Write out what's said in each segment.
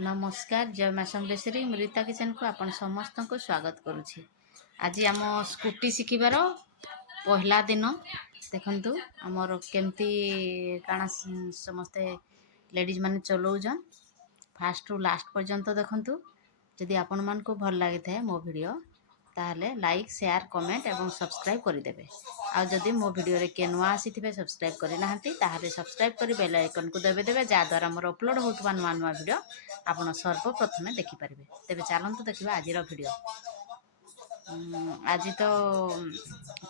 नमस्कार जय माँ समलेश्वरी रीता किचन को आपण समस्त को स्वागत करुछि। आज आम स्कूटी शिखिबार पहला दिन देखंतु आमर केमती काना समस्ते लेडीज माने चलाउजन फास्ट रु लास्ट पर्यंत देखंतु। जदि आपण मान को भल लागि थाए मो वीडियो ताहले लाइक शेयर कमेंट एवं सब्सक्राइब करिदेबे। आ जदि मो वीडियो रे के नुआ आसीथिबे सब्सक्राइब करि नाहंती ताहले सब्सक्राइब करि बेल आइकन को दबे देबे जा द्वारा मोर अपलोड होतबा नुआ नुआ वीडियो आपण सर्वप्रथमे देखि परिबे। तेबे चलंतु देखिबा आजिर वीडियो। आज तो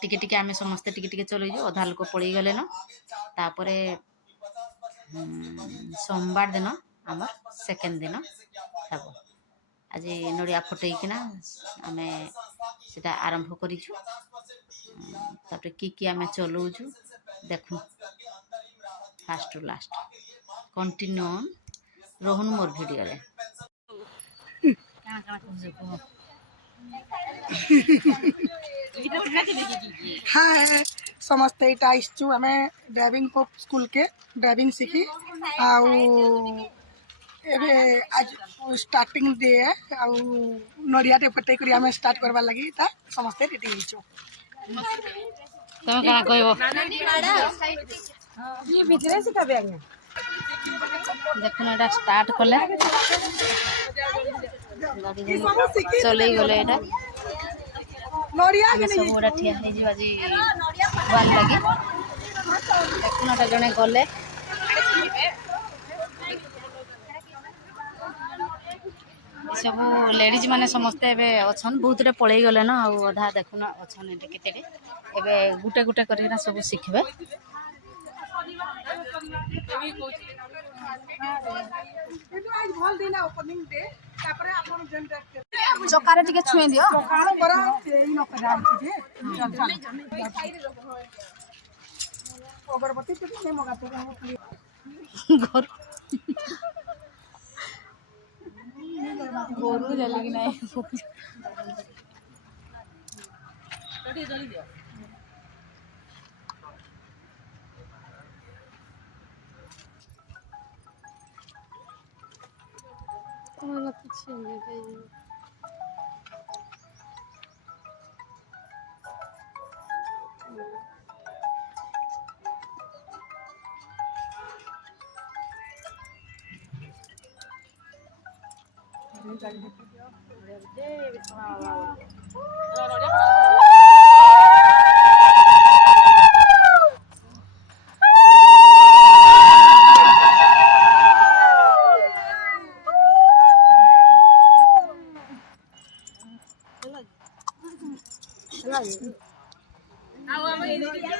टिके टिके आमे समस्ते टिके टिके चलैजु अधा लोक पळी गले न। तापरे सोमवार दिन आमर सेकेंड दिन हेबो। आज नड़िया फटैकिना आमे सेटा आरंभ करिछु। तापरे की आमे चलाउछु देखु first to last continue Rohan मोर वीडियो रे। हाय समस्ते इटा आइछु आमे ड्राइविंग को स्कूल के ड्राइविंग सीखी आउ एबे आज स्टार्टिंग डे आउ नड़िया टे फटे करी आमे स्टार्ट करबा लगी ता समस्ते रेडी हिचो। तमे काना कहबो ये बिजनेस सिखाबे आगे देखुन एटा स्टार्ट कले चलै गले एटा नड़िया आमे सब गोरा ठिया हे जी बाजी वाल लगी देखुन एटा जने गले सब लेडीज माने समस्ते एबे अछन बहुत रे पळै गले न आ अधा देखुन अछन एटे केतेडे एबे गुटे गुटे करिना सब सिखबे। भल दिन ओपनिंग डे तापरे आपन जनरेट चकारे टिके छुए दियो काण बरा एई न करा जे अगरबत्ती तो नहीं मगाते घर गोरु जले कि नहीं कटी जली दियो Ona piccina, vedi.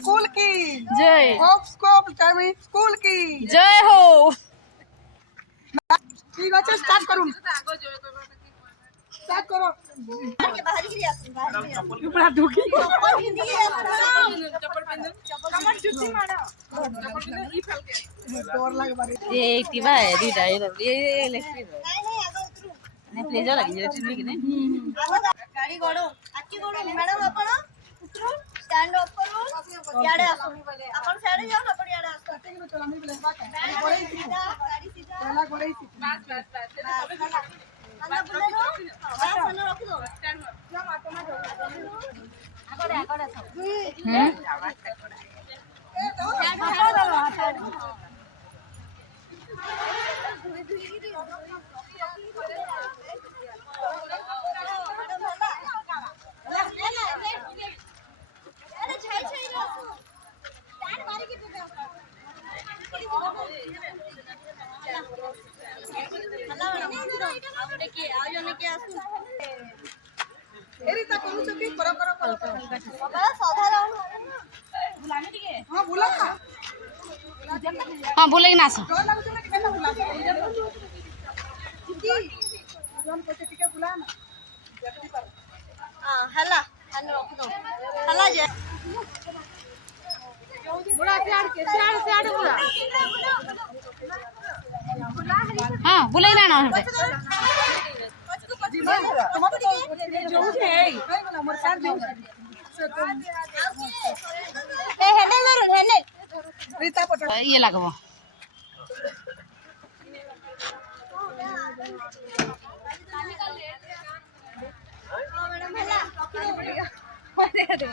स्कूल की जय होप स्कोप टाइमिंग स्कूल की जय हो। ठीक है स्टार्ट करूं स्टार्ट करो बड़ा दुखी कमर जुत्ती मारो डर लगे बारे ये टीवा है दीदा ये इलेक्ट्रिक ने प्लेजर लगी इलेक्ट्रिक कि नहीं गाड़ी गड़ो आकी गड़ो मैडम अपन उतरो स्टैंड अप करो याडे आसो अपन साइड जाओ अपन याडे आसो स्टार्टिंग में चलाने के लिए बात है गाड़ी सीधा पहला गाड़ी सीधा अंदर बुले लो हां सामने रख दो स्टैंड में जा ऑटो में दो आगड़े आगड़े सब हटा दो हटा दो एरिता कहू छकी करो करो करो बड़ा साधारण हां बोला ना हां बोले कि ना सो डर लागु छकी केना बोला की जन को टिके बोला ना हां हला अन रख दो हला जे बुढ़ा प्यार बुढ़ा हां बोले कि ना होबे जो है मोर साथ दे ए हैंडल मारो हैंडल रीता पटल ये लगबो दे